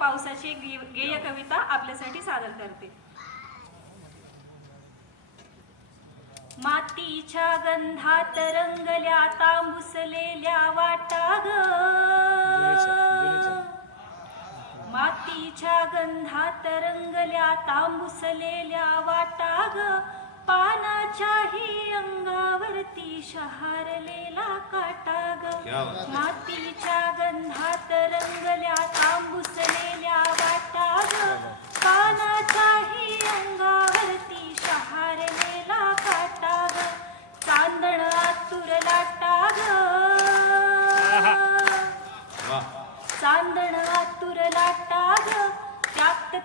पावसाची गेय कविता आपल्यासाठी सादर करते. मातीच्या गंधात रंगल्या तांबुसलेल्या वाटा ग. मातीच्या गंधात रंगल्या तांबुसलेल्या वाटा ग. पानाच्याही अंगावरती शहारलेला काटा ग. क्या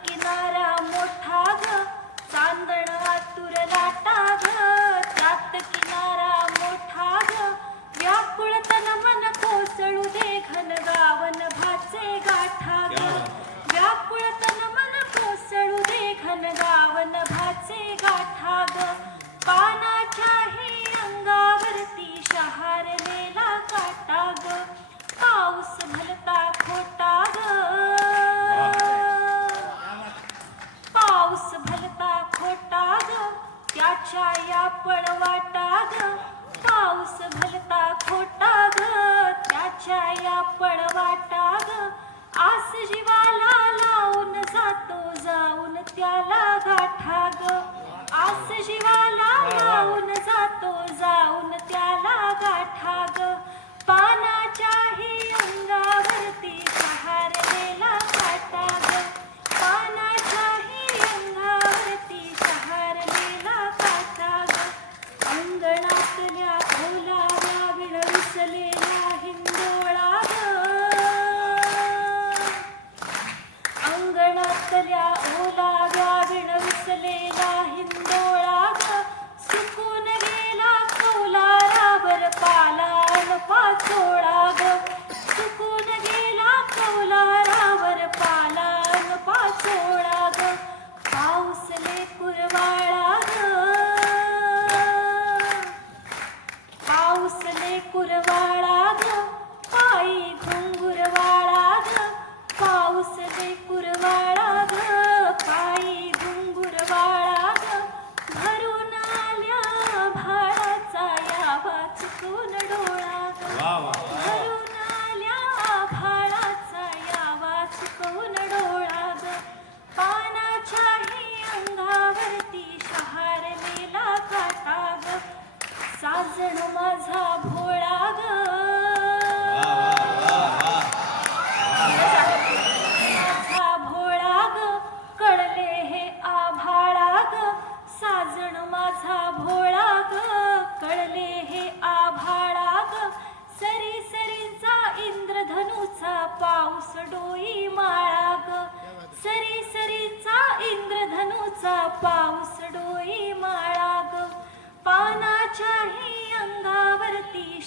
किनारा मोठा ग चांदण आतुर लाटा ग. त्यात किनारा मोठा ग व्याकुळ तन मन कोसळू दे घन गावन भाचे गाठा ग. व्याकुळ तन मन कोसळू दे घन गावन भाचे गाठा ग. पानाच्याही अंगावरती शहारलेला काटा ग. या पण वाटा ग. पाऊस भलता खोटा ग. त्याच्या या पण वाटा ग. आस जीवाला माझा भोळा ग.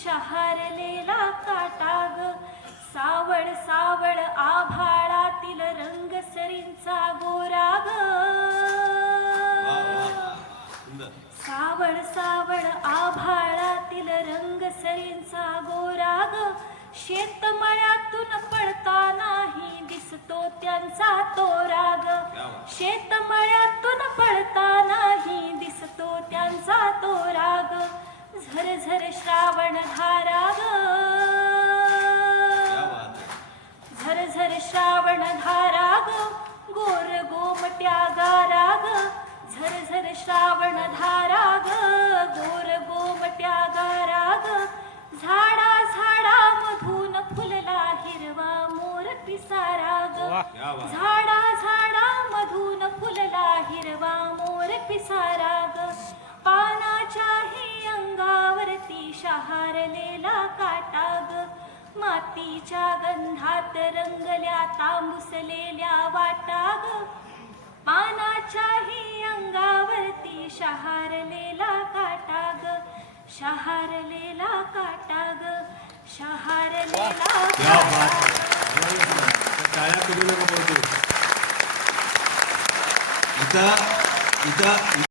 शहारलेला काटा ग सावळ सावळ आभाळातील रंग सरींचा गोरा ग सुंदर सावळ सावळ आभाळातील रंग सरींचा गोरा ग शेतमळ्यातून पळतानाही दिसतो त्यांचा तो राग. क्या झर झर श्रावण धारा क्या ग बात है. झर झर श्रावण धारा ग गोर गोमट्या गारा ग झर झर श्रावण धारा ग गोर गोमट्या गारा ग झाडा झाडा मधून फुलला हिरवा मोर पिसारा ग क्या बात झाडा झाडा मधून फुलला हिरवा मोर पिसारा ग मातीच्या गंधात रंगल्या तांबुसलेल्या वाटा ग पानाच्याही अंगावरती शहारलेला काटा ग शहारलेला काटा ग शहारलेला